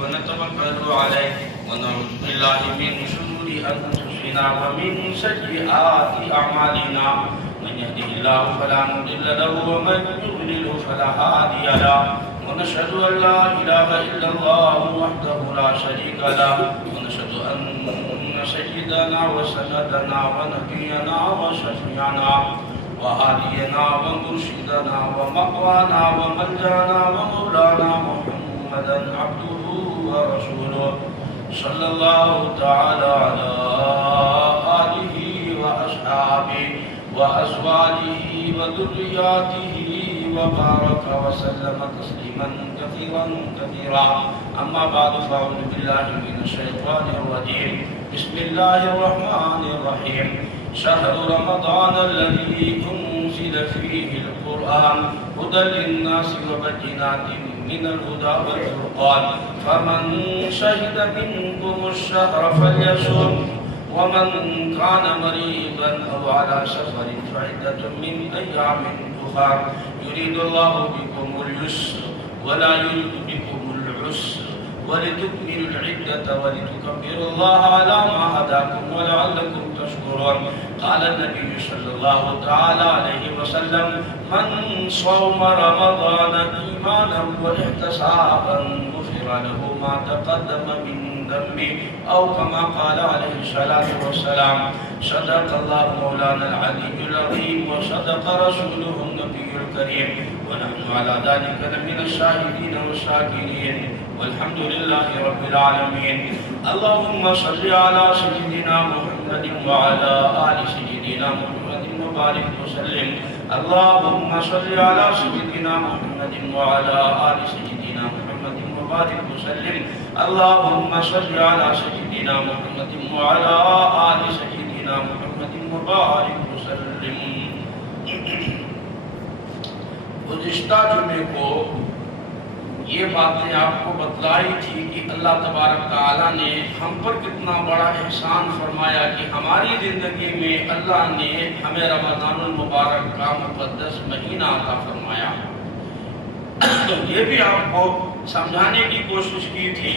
ونتوكل عليه ونعوذ بالله من شرور أنفسنا ومن سيئات أعمالنا من يهده الله فلا مضل له ومن يضلل فلا هادي له ونشهد أن لا إله إلا الله وحده لا شريك له ونشهد أن سيدنا وسندنا ونبينا وشفيعنا وهادينا ومرشدنا ومقوانا وملجانا ومولانا محمدا عبده ورسوله صلى الله تعالى على آله وأصحابه وأزواجه وذرياته وبارك وسلم تسليما كثيرا كثيرا. أما بعد فأعوذ بالله من الشيطان الرجيم. بسم الله الرحمن الرحيم. شهر رمضان الذي أنزل فيه القرآن هدى للناس وبينات من الهدى والفرقان فمن شهد منكم الشهر فليصم ومن كان مريضا أو على سفر فعدة من أيام أخر يريد الله بكم اليسر ولا يريد بكم العسر ولتكملوا العدة ولتكبروا الله على ما هداكم ولعلكم تشكرون. قال النبي صلى الله تعالى عليه وسلم من صوم رمضان إيمانا واحتسابا غفر له ما تقدم من ذنبه أو كما قال عليه الصلاة والسلام. صدق الله مولانا العلي العظيم وصدق رسوله النبي الكريم ونحن على ذلك من الشاهدين والشاكرين والحمد لله رب العالمين. اللهم صل على سيدنا محمد وعلى آل سيدنا محمد وبارك وسلم. اللهم صل على سيدنا محمد وعلى آل سيدنا محمد وبارك وسلم. اللهم صل على سيدنا محمد وعلى آل سيدنا محمد وبارك وسلم. گزشتہ جمعے کو یہ باتیں آپ کو بتلائی تھی کہ اللہ تبارک تعالیٰ نے ہم پر کتنا بڑا احسان فرمایا کہ ہماری زندگی میں اللہ نے ہمیں رمضان المبارک کا مقدس مہینہ عطا فرمایا. تو یہ بھی آپ کو سمجھانے کی کوشش کی تھی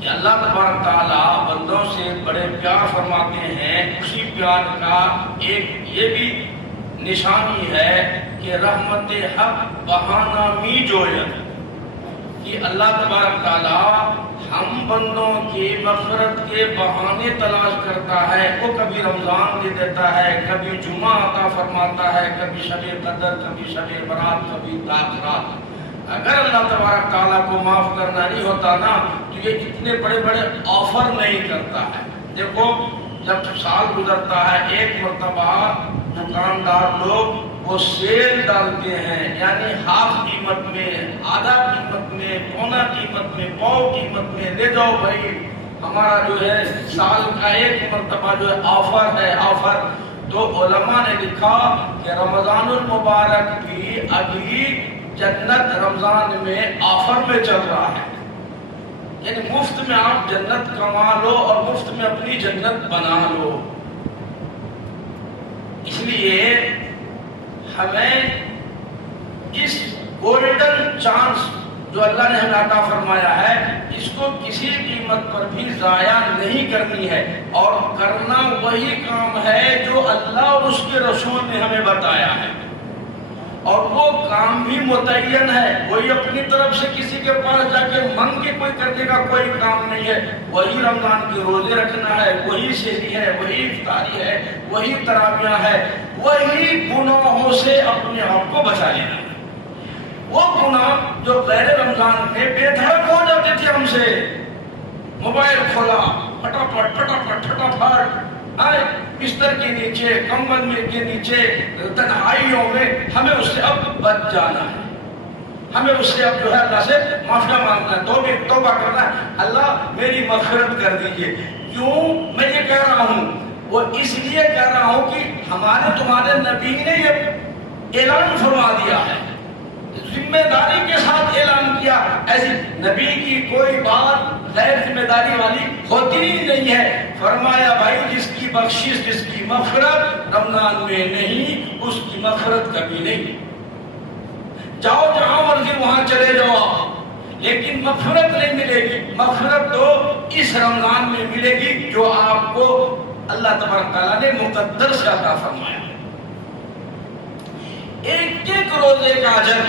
کہ اللہ تبارک تعالیٰ بندوں سے بڑے پیار فرماتے ہیں. اسی پیار کا ایک یہ بھی نشانی ہے کہ رحمت حق بہانہ می جوید کہ اللہ تبارک تعالیٰ ہم بندوں کی مغفرت کے بہانے تلاش کرتا ہے. وہ کبھی رمضان دے دیتا ہے, کبھی جمعہ عطا فرماتا ہے, کبھی شب قدر, کبھی شب برات, کبھی تاخرات. اگر اللہ تبارک تعالیٰ کو معاف کرنا نہیں ہوتا نا تو یہ اتنے بڑے بڑے آفر نہیں کرتا ہے. دیکھو جب سال گزرتا ہے ایک مرتبہ دکاندار لوگ وہ سیل ڈالتے ہیں, یعنی ہاف قیمت میں, آدھا قیمت میں, پونا قیمت میں, پاؤ قیمت میں لے جاؤ بھائی ہمارا جو ہے سال کا ایک مرتبہ جو ہے آفر ہے آفر. تو علماء نے لکھا کہ رمضان المبارک بھی ابھی جنت رمضان میں آفر میں چل رہا ہے, یعنی مفت میں آپ جنت کما لو اور مفت میں اپنی جنت بنا لو. اس لیے ہمیں اس گولڈن چانس جو اللہ نے ہمیں عطا فرمایا ہے اس کو کسی قیمت پر بھی ضائع نہیں کرنی ہے, اور کرنا وہی کام ہے جو اللہ اور اس کے رسول نے ہمیں بتایا ہے. اور وہ کام بھی متعین ہے, کوئی اپنی طرف سے کسی کے پاس جا کے منگ کے کوئی کرنے کا کوئی کام نہیں ہے. وہی رمضان کے روزے رکھنا ہے, وہی سحری ہے, وہی افطاری ہے, وہی تراویح ہے, وہی گناہوں سے اپنے آپ کو بچا لینا ہے. وہ گناہ جو غیر رمضان میں بے دھڑک ہو جاتے تھے ہم سے, موبائل کھولا پٹاپٹ آئے بستر کے نیچے, کمبل میں کے نیچے, تنہائیوں میں, ہمیں اس سے اب بچ جانا ہے. ہمیں اس سے اب جو ہے اللہ سے معافیا مانگنا ہے, توبہ کرنا ہے. اللہ میری مغفرت کر دیجئے. کیوں میں یہ کہہ رہا ہوں؟ وہ اس لیے کہہ رہا ہوں کہ ہمارے تمہارے نبی نے یہ اعلان فرما دیا ہے, ذمہ داری کے ساتھ اعلان کیا. ایسی نبی کی کوئی بات غیر ذمہ داری والی ہوتی ہی نہیں ہے. فرمایا بھائی جس کی بخشش, جس کی مغفرت رمضان میں نہیں, اس کی مغفرت کبھی نہیں. جاؤ جہاں مرضی وہاں چلے جاؤ, لیکن مغفرت نہیں ملے گی. مغفرت تو اس رمضان میں ملے گی جو آپ کو اللہ تبارک تعالیٰ نے مقدر سے عطا فرمایا. ایک ایک روزے کا اجر،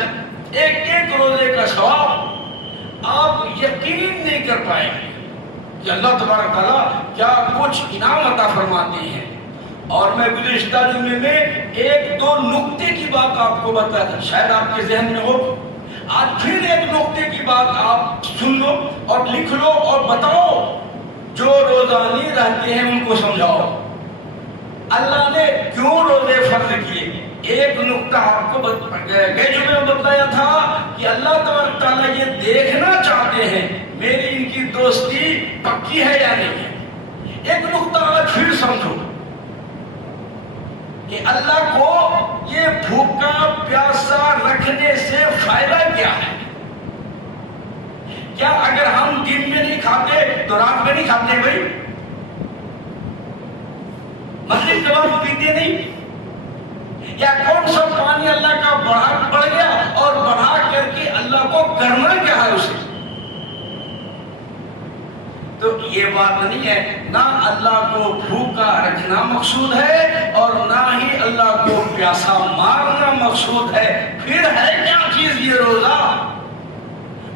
ایک ایک روزے کا ثواب آپ یقین نہیں کر پائیں گے کہ اللہ تبارک تعالیٰ کیا کچھ انعام عطا فرماتے ہیں. اور میں گزشتہ جمعے میں ایک دو نقطے کی بات آپ کو بتایا تھا، شاید آپ کے ذہن میں ہو. آج پھر ایک نقطے کی بات آپ سن لو اور لکھ لو اور بتاؤ. جو روزانی رہتے ہیں ان کو سمجھاؤ اللہ نے کیوں روزے فرض کیے. ایک نقطہ آپ کو گئے جمعے میں بتایا تھا کہ اللہ تبارک تعالیٰ یہ دیکھنا چاہتے ہیں میری ان کی دوستی پکی ہے یا نہیں ہے. ایک نقطہ آج پھر سمجھو کہ اللہ کو یہ بھوکا پیاسا رکھنے سے فائدہ کیا ہے. کیا اگر ہم دن میں نہیں کھاتے تو رات میں نہیں کھاتے بھائی؟ مغرب کے بعد پیتے نہیں؟ یا کون سا پانی اللہ کا بڑھ گیا اور بڑھا کر کے اللہ کو کرنا کیا ہے اسے؟ تو یہ بات نہیں ہے. نہ اللہ کو بھوکا رکھنا مقصود ہے اور نہ ہی اللہ کو پیاسا مارنا مقصود ہے. پھر ہے کیا چیز یہ روزہ؟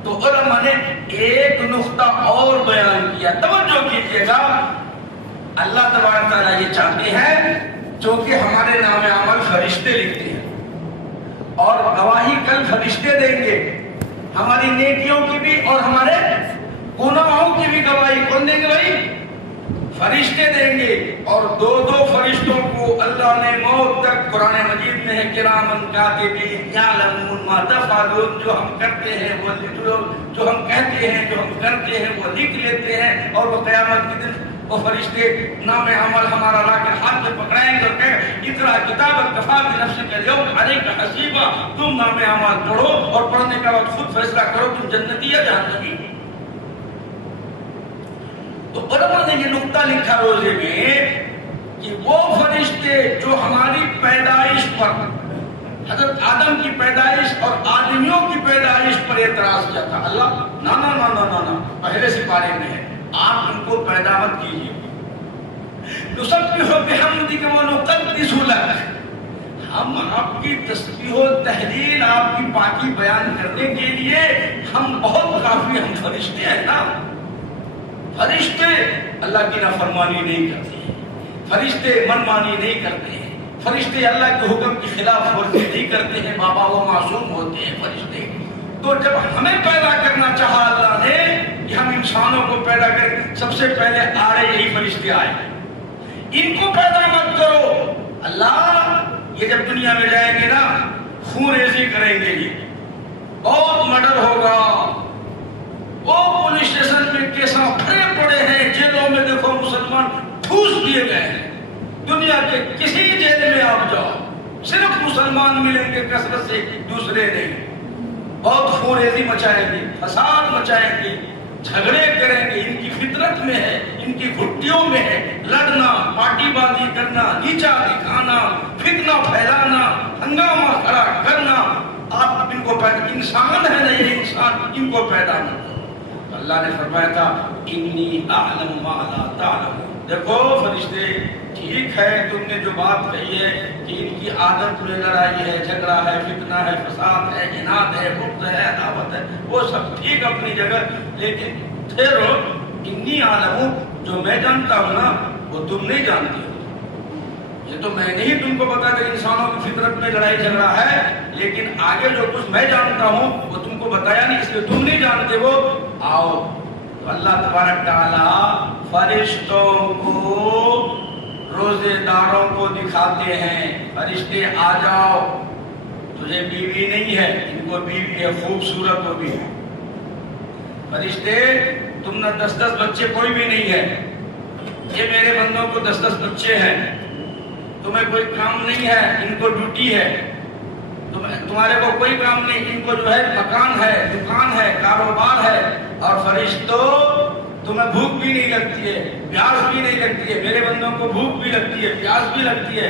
تو علماء نے ایک نقطہ اور بیان کیا، توجہ کیجئے گا. اللہ تبارک تعالیٰ یہ چاہتے ہیں چونکہ ہمارے نام عمل فرشتے لکھتے ہیں اور گواہی کل فرشتے دیں گے، ہماری نیکیوں کی بھی اور ہمارے گناہوں کی بھی گواہی کون دیں گے بھائی؟ فرشتے دیں گے. اور دو دو فرشتوں کو اللہ نے موت تک قرآن مجید میں ہے کرامن کاتبین یعلمون ما تفعلون. جو ہم کرتے ہیں وہ جو ہم کہتے ہیں جو ہم کرتے ہیں وہ لکھ لیتے ہیں. اور وہ قیامت کے دن وہ فرشتے نام عمل ہمارا لا کر ہاتھ میں پکڑائیں گے اور کہیں اقرا کتابک کفی بنفسک اليوم علیک حسیبا. تم نام عمل پڑھو اور پڑھنے کے بعد خود فیصلہ کرو تم جنتی یا جہنمی. تو علماء نے یہ نقطہ لکھا روزے میں کہ وہ فرشتے جو ہماری پیدائش پر، حضرت آدم کی پیدائش اور آدمیوں کی پیدائش پر اعتراض کیا تھا. اللہ نا نا نا نا نا پہلے سپارے میں ہے، آپ ان کو پیدا مت کیجیے. نسبح بحمدک ونقدس لک، ہم آپ کی تسبیح و تحلیل آپ کی پاکی بیان کرنے کے لیے ہم بہت کافی، ہم فرشتے ہیں نا. فرشتے اللہ کی نافرمانی نہیں کرتے ہیں، فرشتے منمانی نہیں کرتے ہیں، فرشتے اللہ کے حکم کی خلاف ورزی نہیں کرتے ہیں. بابا وہ معصوم ہوتے ہیں فرشتے. تو جب ہمیں پیدا کرنا چاہا اللہ نے کہ ہم انسانوں کو پیدا کریں، سب سے پہلے آڑے یہی فرشتے آئے. ان کو پیدا مت کرو. اللہ یہ جب دنیا میں جائیں گے نا خون ریزی کریں گے، یہ بہت مرڈر ہوگا. وہ پولیس اسٹیشن میں کیسا بھرے پڑے ہیں، جیلوں میں دیکھو مسلمان ٹھوس دیے گئے ہیں. دنیا کے کسی جیل میں آپ جاؤ صرف مسلمان ملیں گے کثرت سے، دوسرے نہیں. بہت خون ریزی مچائیں گے، فساد مچائیں گے، جھگڑے کریں گے. ان کی فطرت میں ہے، ان کی گھٹیوں میں ہے لڑنا، پارٹی بازی کرنا، نیچا دکھانا، فتنہ پھیلانا، ہنگامہ کھڑا کرنا. آپ ان کو پیدا، انسان ہے نا یہ انسان، ان کو پیدا نہ کرو. اللہ نے فرمایا تھا انی اعلم ما لا تعلمون. دیکھو فرشتے، ٹھیک ہے تم نے جو بات کہی ہے کہ ان کی عادت میں لڑائی ہے، جھگڑا ہے، فتنہ ہے، فساد ہے، عناد ہے، بغض ہے، عداوت ہے، وہ سب ٹھیک اپنی جگہ، لیکن ٹھہرو انی اعلم، جو میں جانتا ہوں نا وہ تم نہیں جانتی ہو. یہ تو میں نے ہی تم کو بتایا تھا انسانوں کی فطرت میں لڑائی جھگڑا ہے، لیکن آگے جو کچھ میں جانتا ہوں وہ تم کو بتایا نہیں، اس لیے تم نہیں جانتے ہو. آؤ. تو اللہ تبارک تعالیٰ فرشتوں کو روزے داروں کو دکھاتے ہیں، فرشتے آ جاؤ، تجھے بیوی نہیں ہے، ان کو بیوی ہے، خوبصورت ہو بھی ہے. فرشتے تم نہ 10 بچے کوئی بھی نہیں ہے، یہ میرے بندوں کو 10 بچے ہیں، تمہیں کوئی کام نہیں ہے، ان کو ڈیوٹی ہے. تمہارے کو کوئی کام نہیں، ان کو جو ہے مکان ہے، دکان ہے، کاروبار ہے. اور فرشتوں تمہیں بھوک بھی نہیں لگتی ہے، پیاس بھی نہیں لگتی ہے. میرے بندوں کو بھوک بھی لگتی ہے، پیاس بھی لگتی ہے.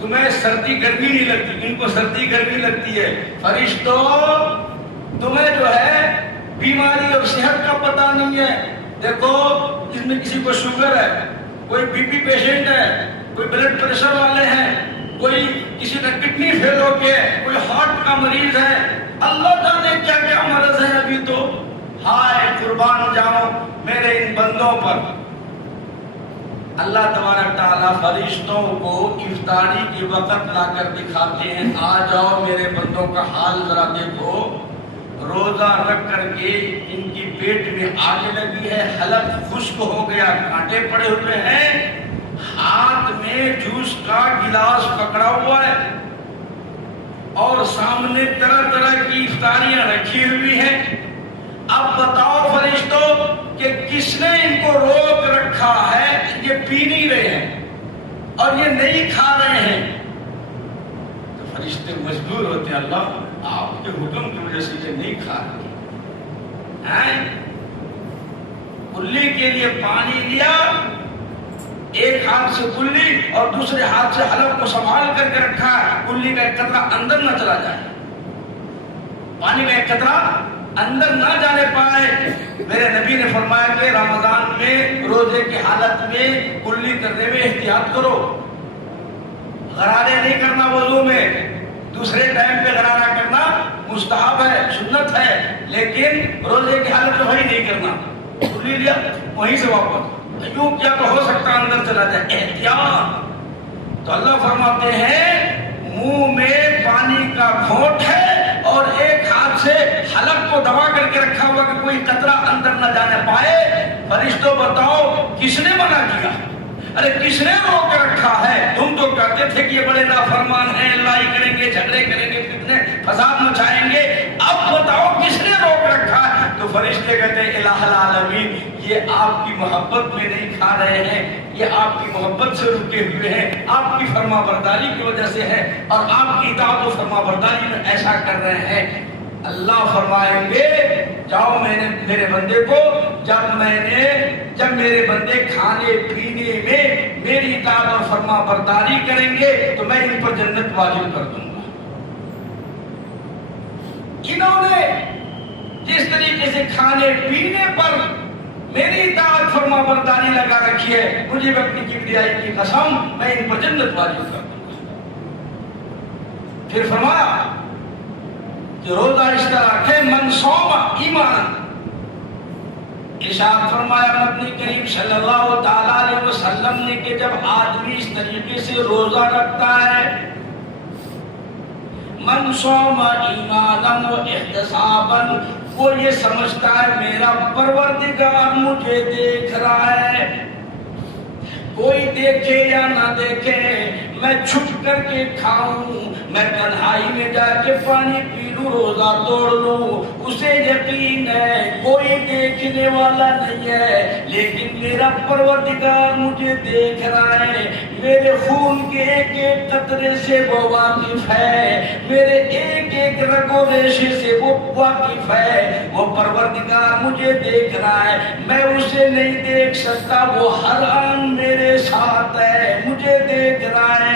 تمہیں سردی گرمی نہیں لگتی، ان کو سردی گرمی لگتی ہے. فرشتوں تمہیں جو ہے بیماری اور صحت کا پتہ نہیں ہے. دیکھو اس میں کسی کو شوگر ہے، کوئی بی پی پیشنٹ ہے، کوئی بلڈ پریشر والے ہیں، کوئی کسی کا کڈنی فیل ہو کے، کوئی ہارٹ کا مریض ہے، اللہ جانے کیا کیا مرض ہے ابھی تو. ہائے قربان جاؤ میرے ان بندوں پر. اللہ تبارک تعالیٰ فرشتوں کو افطاری کے وقت لا کر دکھاتے ہیں، آ جاؤ میرے بندوں کا حال ذرا دیکھو. روزہ رکھ کر کے ان کی پیٹ میں آگ لگی ہے، حلق خشک ہو گیا، کانٹے پڑے ہوئے ہیں، ہاتھ میں جوس کا گلاس پکڑا ہوا ہے اور سامنے طرح طرح کی افطاریاں رکھی ہوئی ہیں. اب بتاؤ فرشتوں کہ کس نے ان کو روک رکھا ہے؟ یہ پی نہیں رہے ہیں اور یہ نہیں کھا رہے ہیں. تو فرشتے مجبور ہوتے ہیں، اللہ آپ کے حکم کی وجہ سے یہ نہیں کھا رہے ہیں. کلی کے لیے پانی لیا، ایک ہاتھ سے کلی اور دوسرے ہاتھ سے حلق کو سنبھال کر کے رکھا ہے، کلی کا ایک قطرہ اندر نہ چلا جائے، پانی کا ایک قطرہ اندر نہ جانے پائے. میرے نبی نے فرمایا کہ رمضان میں روزے کی حالت میں کلی کرنے میں احتیاط کرو. غرارے نہیں کرنا وضو میں، دوسرے ٹائم پہ غرارہ کرنا مستحب ہے، سنت ہے، لیکن روزے کی حالت میں وہی نہیں کرنا. کلی لیا وہیں سے واپس، یوں کیا تو ہو سکتا اندر چلا جائے، احتیاط. تو اللہ فرماتے ہیں منہ میں پانی کا گھونٹ ہے اور ایک ہاتھ سے حلق کو دبا کر کے رکھا ہوا کہ کوئی قطرہ اندر نہ جانے پائے. فرشتوں بتاؤ کس نے منع کیا؟ ارے کس نے روک رکھا ہے؟ تم تو کہتے تھے کہ یہ بڑے نافرمان ہیں، لڑائی کریں گے، جھگڑے کریں گے، فتنے فساد مچائیں گے. اب بتاؤ کس نے روک رکھا ہے؟ تو فرشتے کہتے ہیں الہ العالمین، یہ آپ کی محبت میں نہیں کھا رہے ہیں، یہ آپ کی محبت سے رکے ہوئے ہیں، آپ کی فرما برداری کی وجہ سے ہے اور آپ کی اطاعت و فرما برداری میں ایسا کر رہے ہیں. اللہ فرمائیں گے جاؤ میرے بندے کو، جب میرے بندے کھانے پینے میں میری اطاعت اور فرما برداری کریں گے تو میں ان پر جنت واجب کر دوں گا. انہوں نے جس طریقے سے کھانے پینے پر میری اطاعت فرما برداری لگا رکھی ہے، مجھے بھی اپنی کبریائی کی قسم میں ان پر جنت واجب کر دوں گا. پھر فرمایا کہ روزہ اس طرح رکھے من صوم ایمان. ارشاد فرمایا مدنی کریم صلی اللہ تعالی علیہ وسلم نے کہ جب آدمی اس طریقے سے روزہ رکھتا ہے، من صوم ایمانا و احتسابا، وہ یہ سمجھتا ہے میرا پروردگار مجھے دیکھ رہا ہے، کوئی دیکھے یا نہ دیکھے، میں چھپ کر کے کھاؤں، میں تنہائی میں جا کے پانی پی لوں، روزہ توڑ لوں، اسے یقین ہے کوئی دیکھنے والا نہیں ہے، لیکن میرا پروردگار مجھے دیکھ رہا ہے، میرے خون کے ایک ایک قطرے سے وہ واقف ہے، میرے ایک ایک رگ و ریشے سے وہ واقف ہے، وہ پروردگار مجھے دیکھ رہا ہے، میں اسے نہیں دیکھ سکتا، وہ ہر آن میرے ساتھ ہے، مجھے دیکھ رہا ہے.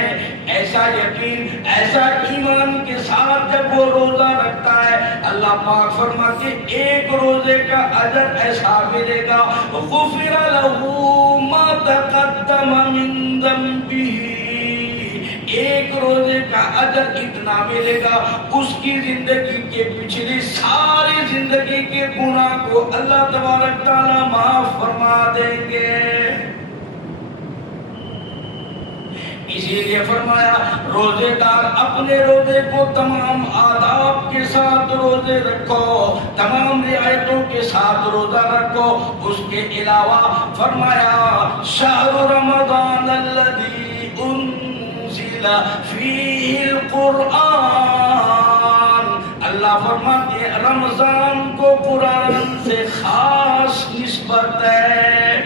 ایسا یقین، ایسا ایمان کے ساتھ جب وہ روزہ رکھتا ہے، اللہ پاک فرماتے ایک روزے کا اجر ایسا ملے گا، غفر لہ ما تقدم من ذنبہ، ایک روزے کا اجر اتنا ملے گا، اس کی زندگی کے پچھلی ساری زندگی کے گناہ کو اللہ تبارک تعالیٰ معاف فرما دیں گے. اسی لیے فرمایا روزے دار اپنے روزے کو تمام آداب کے ساتھ روزے رکھو، تمام رعایتوں کے ساتھ روزہ رکھو. اس کے علاوہ فرمایا شہر رمضان الذی انزل فیہ القرآن، اللہ فرماتے ہیں رمضان کو قرآن سے خاص نسبت ہے،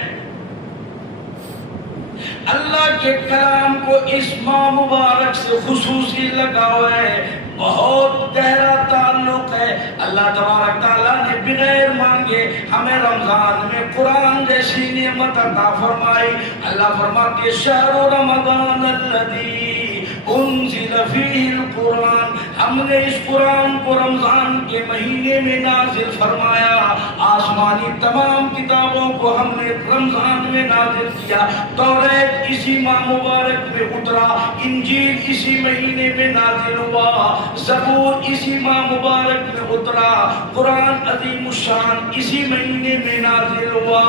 اللہ کے کلام کو اس ماہ مبارک سے خصوصی لگاؤ ہے، بہت گہرا تعلق ہے. اللہ تبارک تعالیٰ نے بغیر مانگے ہمیں رمضان میں قرآن جیسی نعمت عطا فرمائی. اللہ فرماتے شہر رمضان الذی انزل فیہ القرآن، ہم نے اس قرآن کو رمضان کے مہینے میں نازل فرمایا، آسمانی تمام کتابوں کو ہم نے رمضان میں نازل کیا، توریت اسی ماہ مبارک میں اترا، انجیل اسی مہینے میں نازل ہوا، زبور اسی ماہ مبارک میں اترا، قرآن عظیم الشان اسی مہینے میں نازل ہوا۔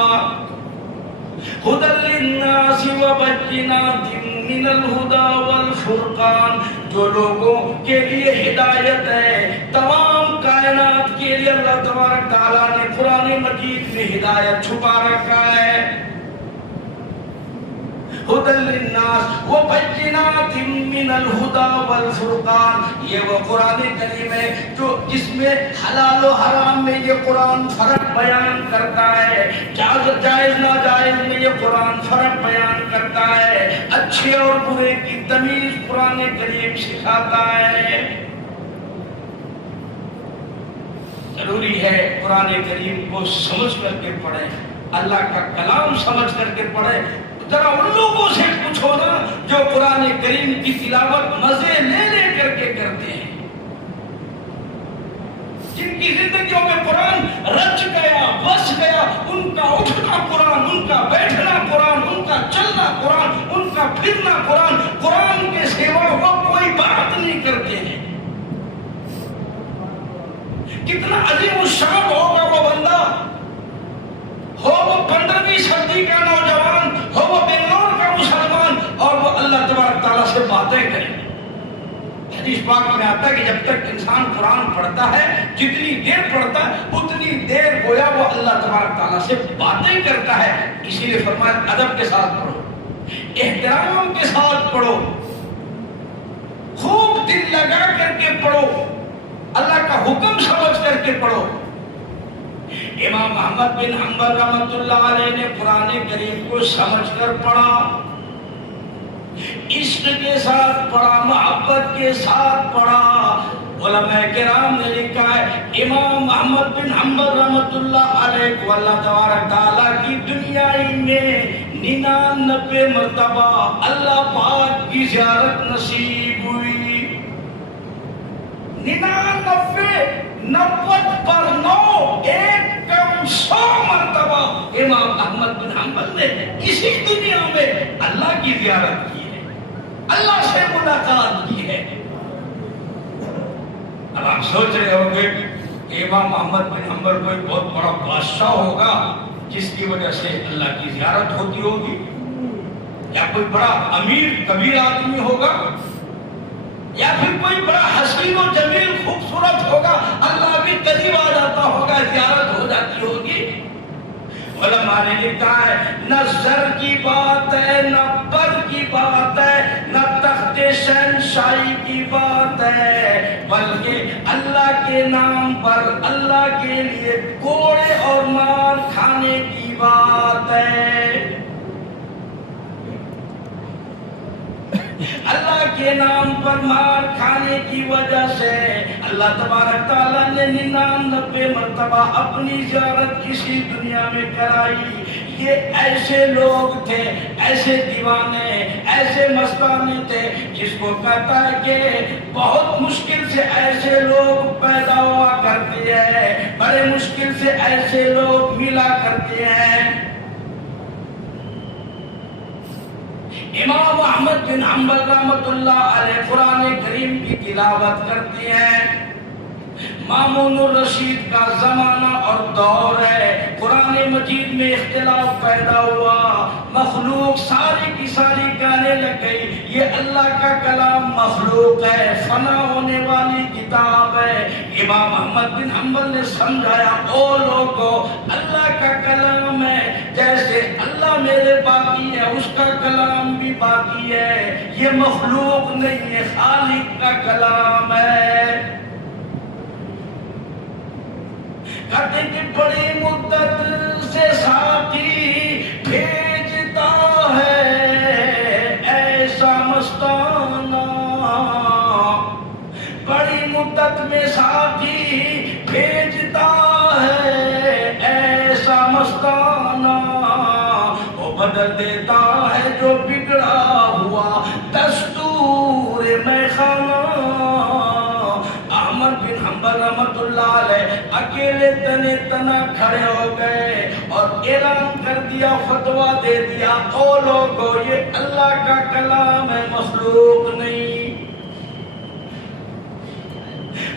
ہدی للناس وبینات من الہدی والفرقان، جو لوگوں کے لیے ہدایت ہے، تمام کائنات کے لیے اللہ تبارک تعالیٰ نے قرآن مجید میں ہدایت چھپا رکھا ہے۔ ہدی للناس وبینات من الہدی والفرقان، یہ وہ قرآن کریم ہے جو جس میں حلال و حرام میں یہ قرآن فرق بیان کرتا ہے، جائز ناجائز میں یہ قرآن فرق بیان کرتا ہے، اچھے اور برے کی تمیز قرآن کریم سکھاتا ہے۔ ضروری ہے قرآن کریم کو سمجھ کر کے پڑھیں، اللہ کا کلام سمجھ کر کے پڑھیں۔ ذرا ان لوگوں سے پوچھو نا جو قرآن کریم کی تلاوت مزے لے لے کر کے کرتے ہیں، جن کی زندگیوں میں قرآن رچ گیا بس گیا، ان کا اٹھنا قرآن، ان کا بیٹھنا قرآن، ان کا چلنا قرآن، ان کا پھرنا قرآن، قرآن کے سوا وہ کوئی بات نہیں کرتے ہیں۔ کتنا عظیم الشان ہوگا وہ بندہ، ہو وہ 15ویں صدی کا نوجوان، ہو وہ بنگلور کا مسلمان، اور وہ اللہ تبارک تعالیٰ سے باتیں کرے۔ حدیث پاک میں آتا ہے کہ جب تک انسان قرآن پڑھتا ہے، جتنی دیر پڑھتا ہے اتنی دیر گویا وہ اللہ تبارک تعالیٰ سے باتیں کرتا ہے۔ اسی لیے فرمایا ادب کے ساتھ پڑھو، احترام کے ساتھ پڑھو، خوب دل لگا کر کے پڑھو، اللہ کا حکم سمجھ کر کے پڑھو۔ امام محمد بن حنبل رحمۃ اللہ علیہ نے قرآن کریم کو سمجھ کر پڑھا، عشق کے ساتھ پڑھا، محبت کے ساتھ پڑھا۔ علماء کرام نے لکھا ہے امام محمد بن حنبل رحمۃ اللہ علیہ کو اللہ تبارک تعالیٰ کی دنیا میں 99 مرتبہ اللہ پاک کی زیارت نصیب ہوئی۔ 99 90 پر 9 ایک کم 100 مرتبہ امام احمد بن حنبل نے اسی دنیا میں اللہ کی زیارت کی ہے، اللہ سے ملاقات کی ہے۔ اب آپ سوچ رہے ہوں گے کہ امام احمد بن حنبل کوئی بہت بڑا بادشاہ ہوگا جس کی وجہ سے اللہ کی زیارت ہوتی ہوگی، یا کوئی بڑا امیر کبیر آدمی ہوگا، یا پھر کوئی بڑا حسین و جمیل خوبصورت ہوگا، اللہ بھی قریب آ جاتا ہوگا، زیارت ہو جاتی ہوگی۔ علماء نے لکھا ہے نہ زر کی بات ہے، نہ پر کی بات ہے، نہ تخت شہنشاہی کی بات ہے، بلکہ اللہ کے نام پر اللہ کے لیے کوڑے اور مار کھانے کی بات ہے۔ اللہ کے نام پر مار کھانے کی وجہ سے اللہ تبارک تعالیٰ نے 99 مرتبہ اپنی زیارت کسی دنیا میں کرائی۔ یہ ایسے لوگ تھے، ایسے دیوانے، ایسے مستانے تھے جس کو کہتا ہے کہ بہت مشکل سے ایسے لوگ پیدا ہوا کرتے ہیں، بڑے مشکل سے ایسے لوگ ملا کرتے ہیں۔ امام احمد بن حنبل رحمۃ اللہ علیہ قرآن کریم کی تلاوت کرتے ہیں۔ مامون الرشید کا زمانہ اور دور ہے، قرآن مجید میں اختلاف پیدا ہوا، مخلوق ساری کی ساری کہنے لگ گئی یہ اللہ کا کلام مخلوق ہے، فنا ہونے والی کتاب ہے۔ امام احمد بن حنبل نے سمجھایا او لوگو اللہ کا کلام ہے، جیسے اللہ میرے باقی ہے اس کا کلام بھی باقی ہے، یہ مخلوق نہیں ہے، خالق کا کلام ہے۔ کہتے کہ بڑی مدت سے ساقی بھیجتا ہے ایسا مستانہ، بڑی مدت میں ساقی بھیجتا ہے ایسا مستانہ، وہ بدل دیتا ہے جو بگڑا ہوا دستور اکیلے تنے تنا کھڑے ہو گئے اور اعلان کر دیا، فتویٰ دے دیا، او لوگو یہ اللہ کا کلام ہے، مخلوق نہیں۔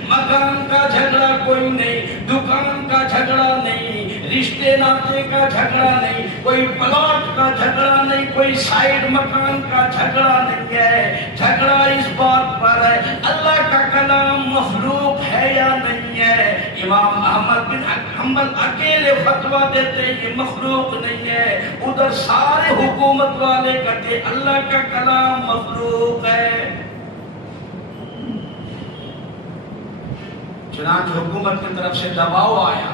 مکان کا جھگڑا کوئی نہیں، دکان کا جھگڑا نہیں، رشتے ناطے کا جھگڑا نہیں، کوئی پلاٹ کا جھگڑا نہیں، کوئی سائیڈ مکان کا جھگڑا نہیں ہے۔ جھگڑا اس بات پر ہے اللہ کا کلام مخلوق ہے یا نہیں ہے۔ امام احمد بن حنبل اکیلے فتویٰ دیتے یہ مخلوق نہیں ہے، ادھر سارے حکومت والے کہتے اللہ کا کلام مخلوق ہے۔ چنانچہ حکومت کی طرف سے دباؤ آیا،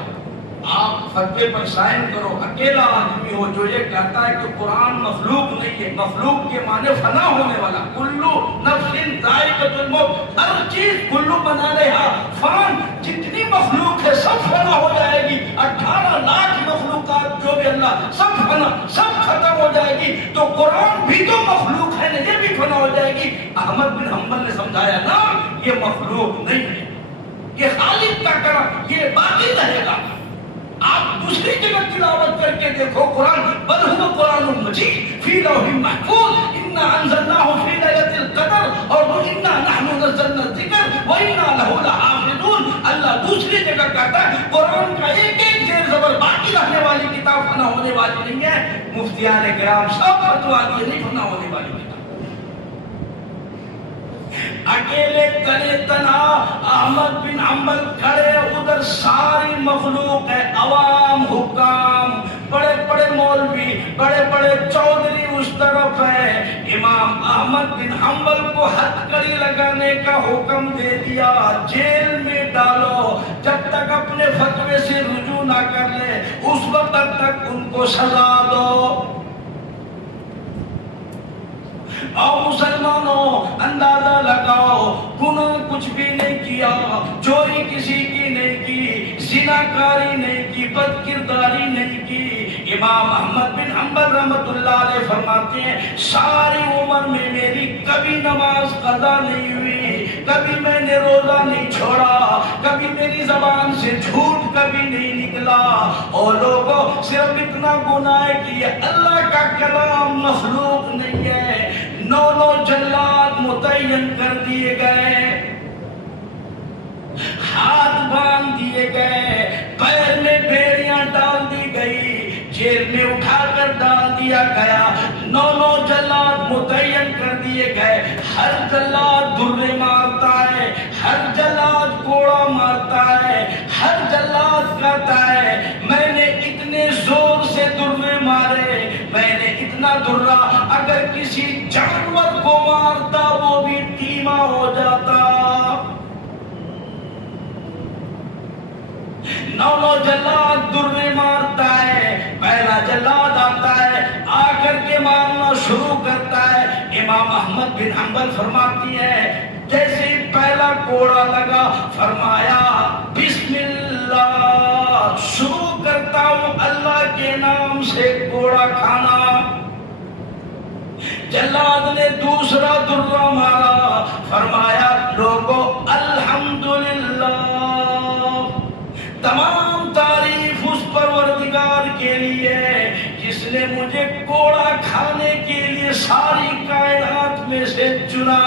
آپ فتوے پر سائن کرو۔ اکیلا آدمی ہو جو یہ کہتا ہے کہ قرآن مخلوق نہیں ہے، مخلوق کے معنی فنا ہونے والا، کلو نفس ذائقۃ الموت، ہر چیز کلو بنا لہا فان، جتنی مخلوق ہے سب فنا ہو جائے گی، 18 لاکھ مخلوقات جو بھی اللہ سب فنا، سب ختم ہو جائے گی، تو قرآن بھی تو مخلوق ہے، یہ بھی فنا ہو جائے گی۔ احمد بن حنبل نے سمجھایا نا یہ مخلوق نہیں ہے، یہ خالق کا کلام، یہ باقی رہے گا۔ آپ دوسری جگہ تلاوت کر کے دیکھو قرآن، بل هو قرآن مجید فی لوح محفوظ انا انزلناہ فی لیلۃ القدر اور انا نحن نزلنا الذکر وانا لہ لحافظون۔ اللہ دوسری جگہ کہتا ہے قرآن کا ایک ایک زیر زبر باقی رہنے والی کتاب فنا ہونے والی نہیں ہے۔ مفتیان کرام سب فتویٰ دیے نہیں فنا ہونے والی کتاب۔ اکیلے تنے تنا احمد بن حنبل کھڑے، ادھر ساری مخلوق ہے، عوام، حکام، بڑے بڑے مولوی، بڑے بڑے چودھری اس طرف ہے۔ امام احمد بن حنبل کو ہتھکڑی لگانے کا حکم دے دیا، جیل میں ڈالو، جب تک اپنے فتوے سے رجوع نہ کر لے اس وقت تک ان کو سزا دو۔ اور مسلمانوں اندازہ لگاؤ، گناہ کچھ بھی نہیں کیا، چوری کسی کی نہیں کی، زناکاری نہیں کی، بد کرداری نہیں کی۔ امام احمد بن حنبل رحمۃ اللہ علیہ فرماتے ہیں ساری عمر میں میری کبھی نماز قضا نہیں ہوئی، کبھی میں نے روزہ نہیں چھوڑا، کبھی میری زبان سے جھوٹ کبھی نہیں نکلا، اور لوگوں صرف اتنا گناہ کیا، اللہ کا کلام مخلوق نہیں ہے۔ 9 جلاد متعین کر دیے گئے، ہاتھ باندھ دیے گئے، پیر میں بیڑیاں ڈال دی گئی، جیل میں اٹھا کر ڈال دیا گیا۔ 9 جلاد متعین کر دیے گئے، ہر جلاد درے مارتا ہے، ہر جلاد کوڑا مارتا ہے، ہر جلاد کہتا ہے میں نے اتنے زور سے درے مارے، میں نے اتنا درہ اگر کسی جانور کو مارتا وہ بھی قیمہ ہو جاتا۔ 9 جلاد درے مارتا ہے، پہلا جلاد آتا ہے، آ کر کے مارنا شروع کرتا ہے۔ امام احمد بن حنبل فرماتی ہے جیسے ہی پہلا کوڑا لگا فرمایا بسم اللہ، شروع کرتا ہوں اللہ کے نام سے کوڑا کھانا۔ جلاد نے دوسرا درہ مارا، فرمایا لوگو الحمدللہ، تمام تعریف اس پروردگار کے لیے جس نے مجھے کوڑا کھانے کے لیے ساری کائنات میں سے چنا۔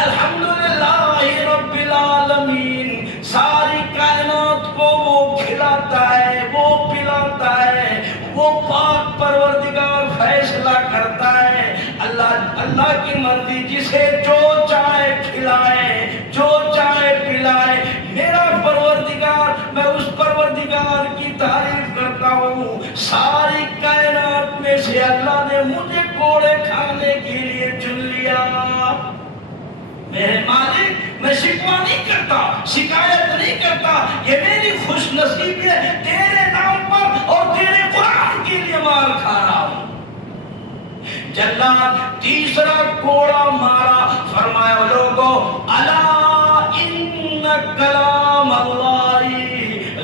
الحمدللہ رب العالمین، ساری کائنات کو وہ کھلاتا ہے، وہ پلاتا ہے، وہ پاک پروردگار فیصلہ کرتا ہے۔ اللہ کی مرضی، جسے جو چاہے کھلائے، جو چاہے پلائے۔ میرا پروردگار، میں اس پروردگار کی تعریف کرتا ہوں، ساری کائنات میں سے اللہ نے مجھے کوڑے کھانے کے لیے چن لیا۔ میرے مالک، میں شکوہ نہیں کرتا، شکایت نہیں کرتا، یہ میری خوش نصیبی ہے، تیرے نام پر اور تیرے قرآن کے لیے مار کھا رہا ہوں۔ جلاد تیسرا کوڑا مارا، فرمایا لوگو الا ان کلام اللہ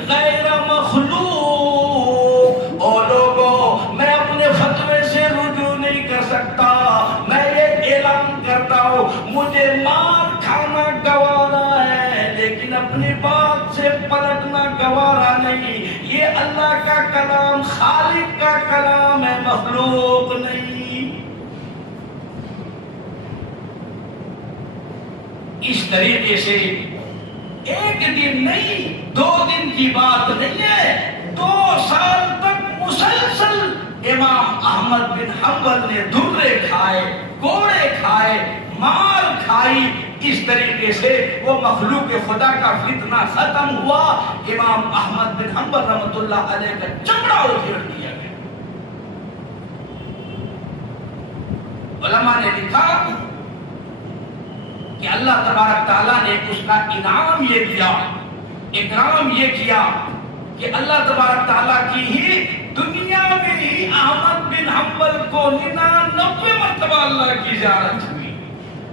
غیر مخلوق، او لوگو میں اپنے فتوے سے رجوع نہیں کر سکتا، میں یہ اعلان کرتا ہوں مجھے مار کھانا گوارا ہے، لیکن اپنی بات کا کلام خالق کا کلام ہے، مخلوق نہیں۔ اس طریقے سے ایک دن نہیں، 2 دن کی بات نہیں ہے، 2 سال تک مسلسل امام احمد بن حنبل نے درے کھائے، کوڑے کھائے، مار کھائی۔ اس طریقے سے وہ مخلوق خدا کا فتنہ ختم ہوا۔ امام احمد بن حنبل رحمۃ اللہ علیہ کا چمڑا ادھیڑ دیا گیا۔ علماء نے لکھا کہ اللہ تبارک تعالیٰ نے اس کا انعام یہ دیا، اکرام یہ کیا کہ اللہ تبارک تعالیٰ کی ہی دنیا میں ہی احمد بن حنبل کو 99 مرتبہ اللہ کی زیارت ہوئی۔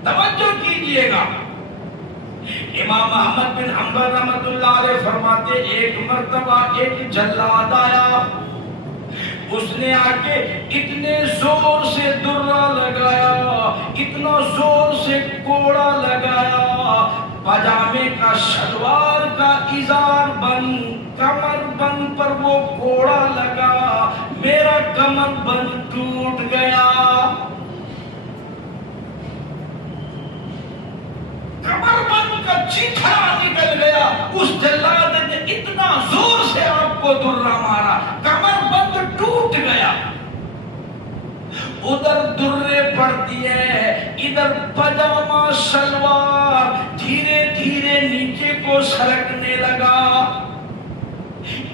توجہ کیجئے گا، امام احمد بن حنبل رحمۃ اللہ علیہ فرماتے ایک مرتبہ ایک جلاد آیا، اس نے آ کے اتنے زور سے درہ لگایا، اتنا زور سے کوڑا لگایا، پاجامے کا شلوار کا ازار بند، کمر بند پر وہ کوڑا لگا، میرا کمر بند ٹوٹ گیا، کمر بند کا چیتھڑا نکل گیا۔ اس جلاد نے اتنا زور سے آپ کو درہ مارا، کمر بند ٹوٹ گیا۔ ادھر درے پڑتی ہے، ادھر پاجامہ شلوار دھیرے دھیرے نیچے کو سرکنے لگا،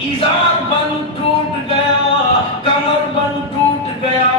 ازار بند ٹوٹ گیا، کمر بند ٹوٹ گیا،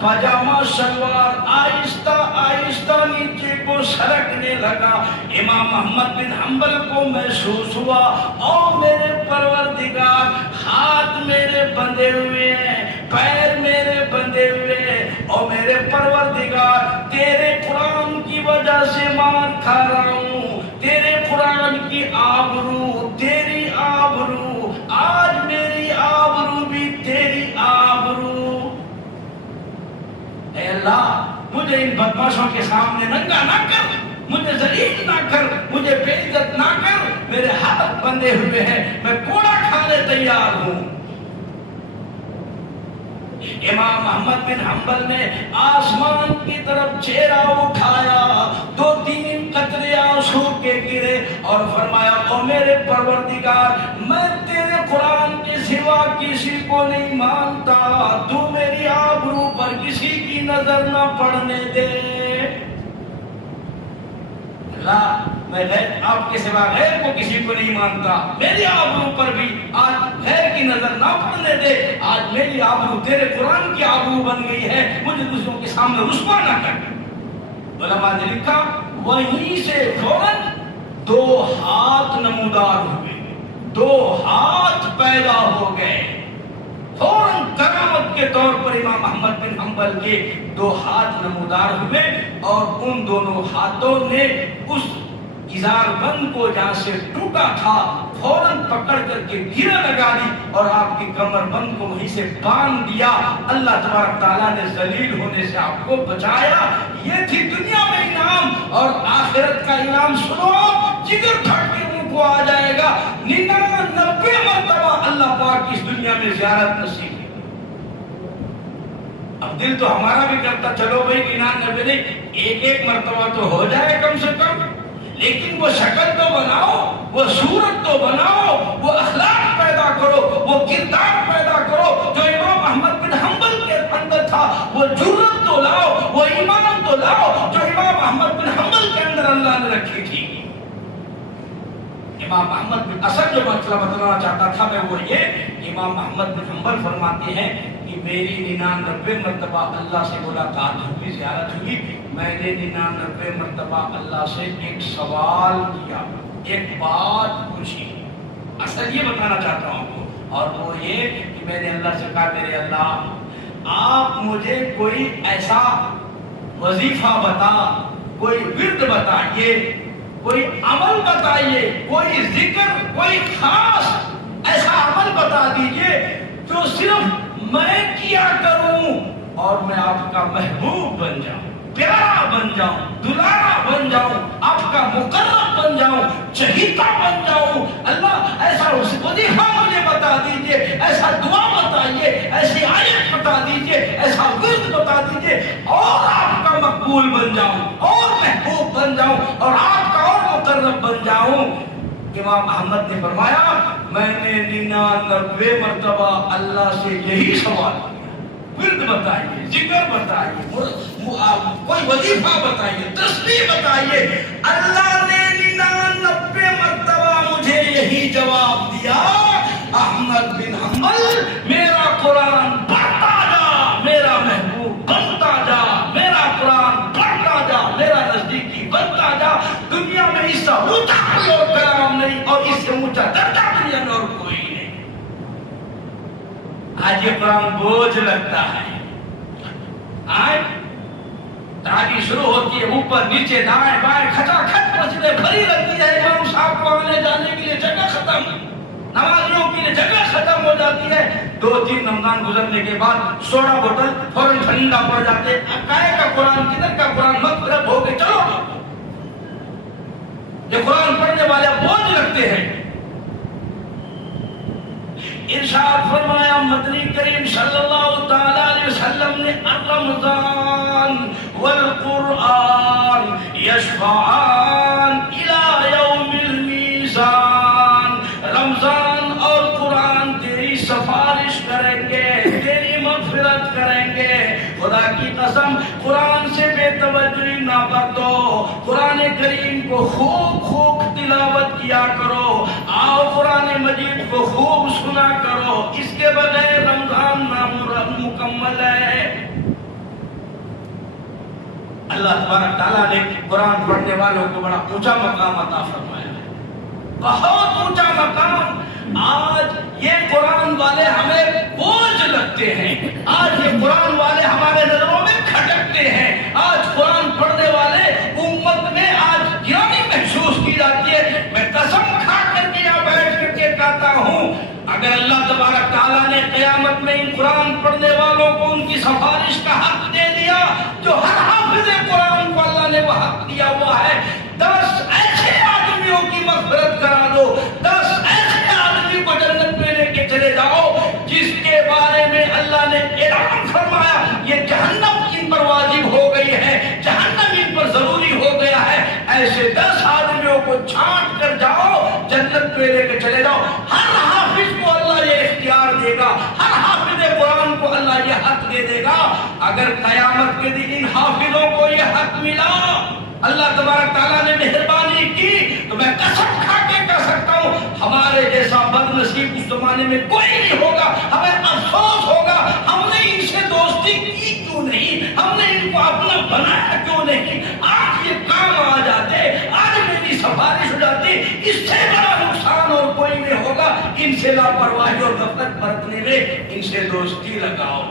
پاجامہ شلوار آہستہ آہستہ نیچے کو سرکنے لگا۔ امام احمد بن حنبل کو محسوس ہوا، او میرے پروردگار، ہاتھ میرے بندھے ہوئے ہیں، پیر میرے بندھے ہوئے ہیں، او میرے پروردگار، تیرے قرآن کی وجہ سے مار کھا رہا ہوں، تیرے قرآن کی آبرو، تیری آبرو، آج میری آبرو بھی تیری آبرو۔ اے اللہ، مجھے ان بدماشوں کے سامنے ننگا نہ کر، مجھے ذلیل نہ کر، مجھے بے عزت نہ کر، میرے ہاتھ بندھے ہوئے ہیں، میں کوڑا کھانے تیار ہوں۔ امام احمد بن حنبل نے آسمان کی طرف چہرہ اٹھایا، 2-3 قطرے آنسو کے گرے اور فرمایا، او میرے پروردگار، میں تیرے قرآن کے سوا کسی کو نہیں مانتا، تو میری آبرو پر کسی کی نظر نہ پڑنے دے۔ اللہ، میں آپ کے سوا غیر کو کسی کو نہیں مانتا، میری آبرو پر بھی آج غیر کی نظر نہ پڑنے دے، آج میری آبرو تیرے قرآن کی آبرو بن گئی ہے، مجھے دوسروں کے سامنے رسوا نہ کر۔ علماء نے لکھا وہیں سے فوراً 2 ہاتھ نمودار ہوئے، 2 ہاتھ پیدا ہو گئے، فوراً کرامت کے طور پر امام احمد بن حنبل کے 2 ہاتھ نمودار ہوئے، اور ان دونوں ہاتھوں نے اس ازار بند کو جہاں سے ٹوٹا تھا فوراً پکڑ کر کے گرہ لگا دی اور آپ کی کمر بند کو وہیں سے باندھ دیا۔ اللہ تبارک تعالیٰ نے ذلیل ہونے سے آپ کو بچایا۔ یہ تھی دنیا میں انعام، اور آخرت کا انعام سنو، جگر پھٹ کے منہ کو آ جائے گا، 99 مرتبہ اللہ پاک اس دنیا میں زیارت نصیب۔ اب دل تو ہمارا بھی کرتا چلو بھائی 99 نہیں، 1 مرتبہ تو ہو جائے کم سے کم، لیکن وہ شکل تو بناؤ، وہ صورت تو بناؤ، وہ اخلاق پیدا کرو، وہ کردار پیدا کرو جو امام احمد بن حنبل کے اندر تھا، وہ جرت تو لاؤ، وہ ایمان تو لاؤ جو امام احمد بن حنبل کے اندر اللہ نے رکھی تھی۔ امام احمد بن اصل جو مسئلہ بتانا چاہتا تھا میں وہ یہ، امام احمد بن حنبل فرماتے ہیں کہ میری 99 مرتبہ اللہ سے ملاقات ہوئی، زیارت ہوئی، میں نے 99 مرتبہ اللہ سے ایک سوال کیا، ایک بات پوچھی، اصل یہ بتانا چاہتا ہوں آپ کو، اور وہ یہ کہ میں نے اللہ سے کہا میرے اللہ آپ مجھے کوئی ایسا وظیفہ بتا، کوئی ورد بتائیے، کوئی عمل بتائیے، کوئی ذکر، کوئی خاص ایسا عمل بتا دیجئے جو صرف میں کیا کروں اور میں آپ کا محبوب بن جاؤں، پیارا بن جاؤں، دلارا بن جاؤں، آپ کا مقرب بن جاؤں، چہیتا بن جاؤں۔ اللہ ایسا وظیفہ مجھے بتا دیجئے، ایسا مقبول بن جاؤں اور محبوب بن جاؤں اور آپ کا اور مقرب بن جاؤں. امام احمد نے فرمایا میں نے 99 مرتبہ اللہ سے یہی سوال کیا، ورد بتائیے، ذکر بتائیے، کوئی وظیفہ بتائیے، تسبیح بتائیے. اللہ نے 99 مرتبہ مجھے یہی جواب دیا، احمد بن حنبل میرا قرآن پڑھتا جا، میرا محبوب بنتا جا، میرا قرآن پڑھتا جا، میرا نزدیکی بنتا جا. دنیا میں اس سے اونچا کوئی اور کلام نہیں اور اس سے اونچا درجہ دنیا میں اور کوئی نہیں. آج یہ قرآن بوجھ لگتا ہے. آج تراویح شروع ہوتی ہے، اوپر نیچے دائیں بائیں کھچا کھچ مسجدیں بھری رہتی ہے، امام صاحب کو آنے جانے کے لیے جگہ ختم، نمازیوں کے لیے جگہ ختم ہو جاتی ہے. 2-3 رمضان گزرنے کے بعد سوڈا بوتل فوراً ٹھنڈا پڑ جاتے. کائے کا قرآن، کدھر کا قرآن، مغفرت ہو گئی، چلو. یہ قرآن پڑھنے والے بوجھ لگتے ہیں. ارشاد فرمایا مدنی کریم صلی اللہ تعالی علیہ وسلم نے الرمضان والقرآن یشفعان الی یوم المیزان. رمضان اور قرآن تیری سفارش کریں گے، تیری مغفرت کریں گے. خدا کی قسم قرآن سے بے توجہی نہ برتو، قرآن کریم کو خوب خوب تلاوت کیا کرو، آؤ قرآن مجید کو خوب سنا کرو. اس کے بغیر رمضان نامکمل ہے. اللہ تبارک تعالیٰ نے قرآن پڑھنے والوں کو بڑا اونچا مقام عطا فرمایا ہے، بہت اونچا مقام. آج یہ قرآن والے ہمیں بوجھ لگتے ہیں، آج یہ قرآن والے ہمارے نظروں میں کھٹکتے ہیں. آج قرآن پڑھنے والے امت میں آج گرامی محسوس کی جاتی ہے. میں قسم کھا کر کے یہاں بیٹھ کر کے کہتا ہوں، اگر اللہ تبارک تعالیٰ نے قیامت میں ان قرآن پڑھنے والوں کو ان کی سفارش کا حق دے دیا، جو ہر حافظ قرآن کو اللہ نے وہ حق دیا ہوا ہے، 10 ایسے آدمیوں کی مغفرت کرا دو، 10 ایسے آدمی کو جنت میں لے کے چلے جاؤ جس کے بارے میں اللہ نے اعلان فرمایا یہ جہنم ان پر واجب ہو گئی ہے، جہنم ان پر ضروری ہو گیا ہے. ایسے 10 آدمیوں کو چھانٹ کر جاؤ، جنت میں لے کے چلے جاؤ. ہر حافظ کو اللہ یہ اختیار دے گا، ہر حافظ قرآن کو اللہ یہ حق دے دے گا. اگر قیامت کے دن ان حافظوں کو یہ حق ملا، اللہ تبارک تعالیٰ نے مہربانی کی، تو میں قسم کھا کے کہہ سکتا ہوں ہمارے جیسا بد نصیب اس زمانے میں کوئی نہیں ہوگا. ہمیں افسوس ہوگا ہم نے ان سے دوستی کی کیوں نہیں، ہم نے ان کو اپنا بنایا کیوں نہیں. آج یہ کام آ جاتے، آج میری سفارش ہو جاتی، اس سے بڑا نقصان اور کوئی نہیں ہوگا. ان سے لاپرواہی اور غفلت برتنے میں ان سے دوستی لگاؤ.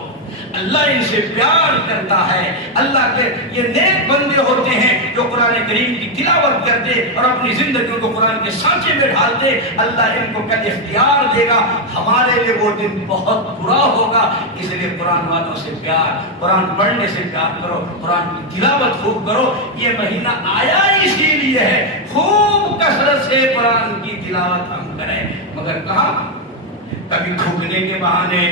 اللہ ان سے پیار کرتا ہے. اللہ کے یہ نیک بندے ہوتے ہیں جو قرآن کریم کی تلاوت کرتے اور اپنی زندگیوں کو قرآن کے سانچے میں ڈالتے. اللہ ان کو کل اختیار دے گا. ہمارے لیے وہ دن بہت برا ہوگا. اس لیے قرآن والوں سے پیار، قرآن پڑھنے سے پیار کرو، قرآن کی تلاوت خوب کرو. یہ مہینہ آیا اسی لیے ہے خوب کثرت سے قرآن کی تلاوت ہم کریں. مگر کہاں، کبھی تھوکنے کے بہانے،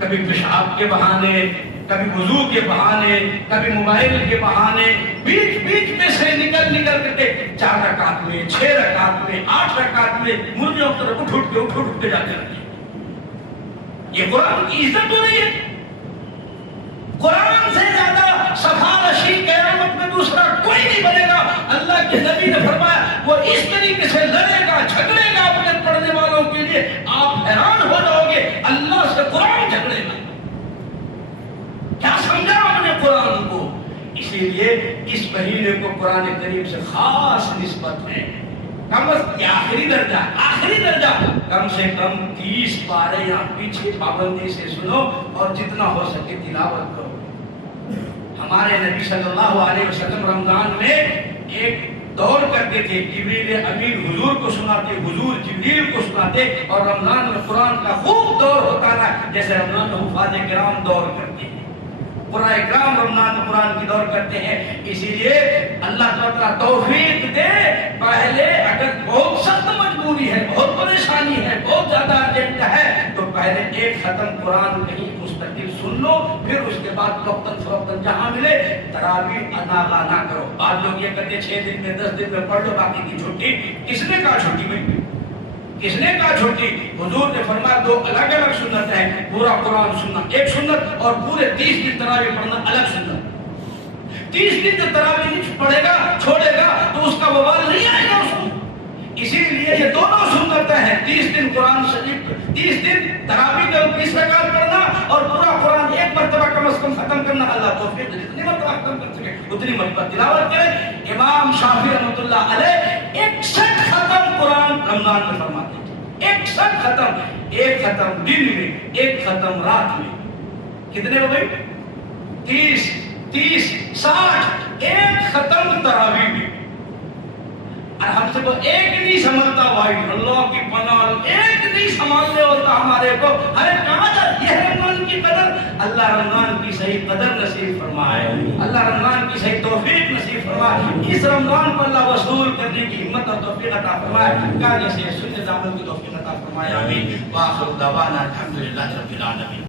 کبھی پیشاب کے بہانے، کبھی وضو کے بہانے، کبھی موبائل کے بہانے، بیچ بیچ میں سے نکل کر کے 4 رکعت میں، 6 رکعت میں، 8 رکعت میں مرغیوں کی طرح اٹھ کے جاتے رہتے ہیں. یہ قرآن کی عزت ہو رہی ہے. قرآن سے زیادہ سفارشی قیامت میں دوسرا کوئی نہیں بنے گا. اللہ کے نبی نے فرمایا وہ اس طریقے سے لڑے گا، جھگڑے گا اپنے پڑھنے والوں کے لیے، آپ حیران ہو جاؤ گے. اللہ سے قرآن جھگڑے گا. کیا سمجھا آپ نے قرآن کو؟ اسی لیے اس مہینے کو قرآن کریم سے خاص نسبت ہے. کم از کم آخری درجہ کم سے کم 30 پارے یا پیچھے پابندی سے سنو اور جتنا ہو سکے تلاوت کرو. ہمارے نبی صلی اللہ علیہ وسلم رمضان میں ایک دور کرتے تھے، جبریل امین حضور کو سناتے، حضور جبریل کو سناتے، اور رمضان میں قرآن کا خوب دور ہوتا تھا جیسے رمضان میں حفاظ کرام دور کرتے ہیں. قرآن کرام رمضان میں قرآن کی دور کرتے ہیں. اسی لیے اللہ تعالیٰ توفیق دے. پہلے اگر بہت سخت مجبوری ہے، بہت پریشانی ہے، بہت زیادہ ارجنٹ ہے تو پہلے پہلے ایک ختم قرآن کہیں مستقل سن لو، پھر اس کے بعد وقتاً فوقتاً جہاں ملے تراویح ادا نہ کرو۔ بعض لوگ یہ کہتے 6 دن میں 10 دن میں پڑھ لو، باقی کی چھٹی۔ کس نے کہا چھٹی میں؟ کس نے کہا چھٹی؟ حضور نے فرمایا 2 الگ الگ سنت ہیں، پورا قرآن سننا ایک سنت، اور پورے 30 دن تراویح پڑھنا الگ سنت۔ 30 دن جو تراویح نہیں پڑھے گا، چھوڑے گا، تو اس کا وبال نہیں آئے گا اس کو۔ اسی لیے یہ دونوں سنتیں ہیں، 30 دن قرآن شریف، 30 دن تراویح کا 20 رکعت پڑھنا، اور پورا قرآن ایک مرتبہ کم از کم ختم کرنا۔ اللہ توفیق دے، جتنی مرتبہ ختم کر سکے اتنی مرتبہ تلاوت کرے۔ امام شافعی رحمۃ اللہ علیہ 61 ختم قرآن رمضان میں فرماتے ہیں، 61 ختم، ایک ختم دن میں، ایک ختم رات میں۔ کتنے ہو گئی؟ 30 30 60، ایک ختم تراویح میں۔ اور ہم سے کو ایک نہیں سمجھتا بھائی، اللہ کی پناہ، ایک نہیں سمجھنے ہوتا ہمارے کو۔ ارے کہاں جا، یہ رمضان کی قدر، اللہ رمضان کی صحیح قدر نصیب فرمائے، اللہ رمضان کی صحیح توفیق نصیب فرمائے۔ اس رمضان کو اللہ وصول کرنے کی ہمت اور توفیق عطا فرمائے، کاج سے سنت عمل کی توفیق عطا فرمائے، آمین۔ وآخر دعوانا الحمدللہ رب العالمین۔